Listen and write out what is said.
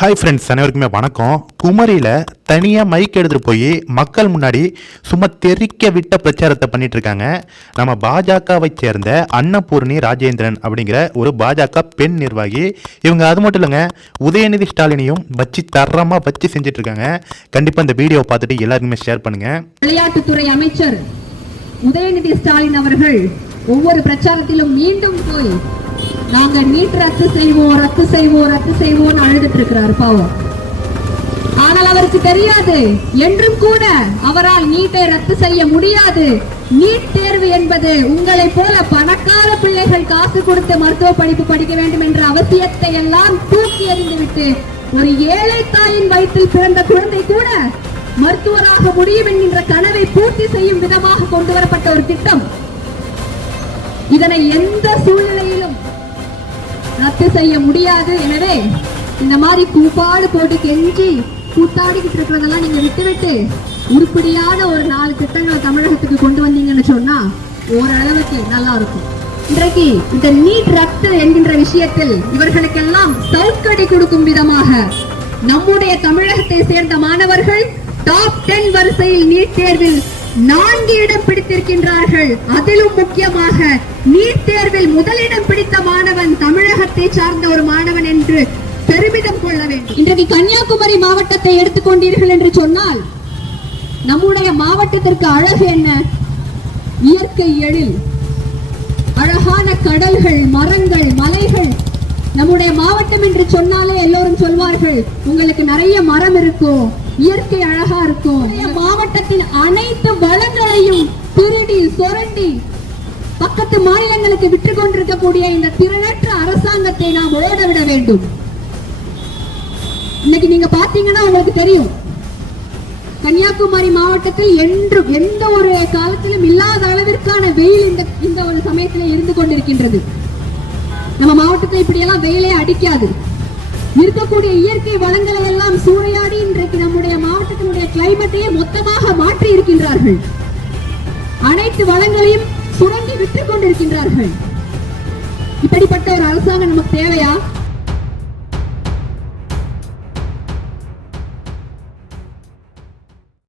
Hi friends அனைவருக்குமே வணக்கம். குமரியில் தனியாக மைக் எடுத்துகிட்டு போய் மக்கள் முன்னாடி சும்மா தெறிக்க விட்ட பிரச்சாரத்தை பண்ணிட்டு இருக்காங்க. நம்ம பாஜகவை சேர்ந்த அன்னபூர்ணி ராஜேந்திரன் அப்படிங்கிற ஒரு பாஜக பெண் நிர்வாகி. இவங்க அது மட்டும் இல்லைங்க உதயநிதி ஸ்டாலினையும் வச்சு தரமாக வச்சு செஞ்சுட்டு இருக்காங்க. கண்டிப்பாக இந்த வீடியோவை பார்த்துட்டு எல்லாருக்குமே ஷேர் பண்ணுங்கள் விளையாட்டுத்துறை அமைச்சர் உதயநிதி ஸ்டாலின் அவர்கள் ஒவ்வொரு பிரச்சாரத்திலும் மீண்டும் போய் நாங்க நீட் ரத்து செய்வோம் ரத்து செய்வோம் ரத்து செய்வோம் அழுதுட்டு இருக்கிறார் பாவம். ஆனால் அவருக்கு தெரியாது. என்றும் கூட அவரால் நீட்டை ரத்து செய்ய முடியாது. நீட் தேர்வு என்பது உங்களை போல பணக்கார பிள்ளைகள் காசு கொடுத்து மருத்துவ படிப்பு படிக்க வேண்டும் என்ற அவசியத்தை எல்லாம் தூக்கி எறிந்துவிட்டு ஒரு ஏழை தாயின் வயிற்றில் பிறந்த குழந்தை கூட மருத்துவராக முடியும் என்கின்ற கனவை பூர்த்தி செய்யும் விதமாக கொண்டு வரப்பட்ட ஒரு திட்டம். இதனை எந்த சூழ்நிலையிலும் ரத்து செய்ய முடியாது. எனவே இந்த மாதிரி கூப்பாடு போட்டு கெஞ்சி கூத்தாடிக்கிட்டு இருக்கிறதெல்லாம் நீங்க விட்டுவிட்டு உருப்படியான ஒரு நாலு திட்டங்களை தமிழகத்துக்கு கொண்டு வந்தீங்கன்னு சொன்னா ஓரளவுக்கு நல்லா இருக்கும் இன்றைக்கு இந்த நீட் ரத்து என்கின்ற விஷயத்தில் இவர்களுக்கெல்லாம் சவுக்கடி கொடுக்கும் விதமாக நம்முடைய தமிழகத்தை சேர்ந்த மாணவர்கள் டாப் டென் வரிசையில் நீட் தேர்வில் நான்கு இடம் பிடித்திருக்கின்றார்கள். அதிலும் முக்கியமாக நீட் தேர்வில் முதலிடம் பிடித்த மாணவர் தமிழகத்தை சார்ந்த ஒரு மாணவன் என்று பெருமிதம் கொள்ள வேண்டும். இன்றைக்கு கன்னியாகுமரி மாவட்டத்தை எடுத்துக்கொண்டீர்கள் என்று சொன்னால் நம்முடைய மாவட்டத்திற்கு அழகு என்ன? இயற்கை எழில் அழகான கடல்கள் மரங்கள் மலைகள். நம்முடைய மாவட்டம் என்று சொன்னாலே எல்லோரும் சொல்வார்கள் உங்களுக்கு நிறைய மரம் இருக்கும் இயற்கை அழகா இருக்கும் மாவட்டத்தின் அனைத்து வளங்களையும் திருடி சொரண்டி பக்கத்து மாநிலங்களுக்கு விற்று கொண்டிருக்கக்கூடிய இந்த திறனற்ற அரசாங்கத்தை நாம் ஓட விட வேண்டும். இன்னைக்கு நீங்க பாத்தீங்கன்னா உங்களுக்கு தெரியும். கன்னியாகுமரி மாவட்டத்தில் என்றும் எந்த ஒரு காலத்திலும் இல்லாத அளவிற்கான வெயில் இந்த இந்த ஒரு சமயத்தில் இருந்து கொண்டிருக்கின்றது. நம்ம மாவட்டத்தில் இப்படியெல்லாம் வெயிலே அடிக்காது. இருக்கக்கூடிய இயற்கை வளங்களை எல்லாம் சூறையாடி இன்றைக்கு நம்முடைய மாவட்டத்தினுடைய கிளைமேட்டையே மொத்தமாக மாற்றி இருக்கின்றார்கள் அனைத்து வளங்களையும் சுரண்டி விற்றுக் கொண்டிருக்கின்றார்கள். இப்படிப்பட்ட ஒரு அரசாங்கம் நமக்கு தேவையா?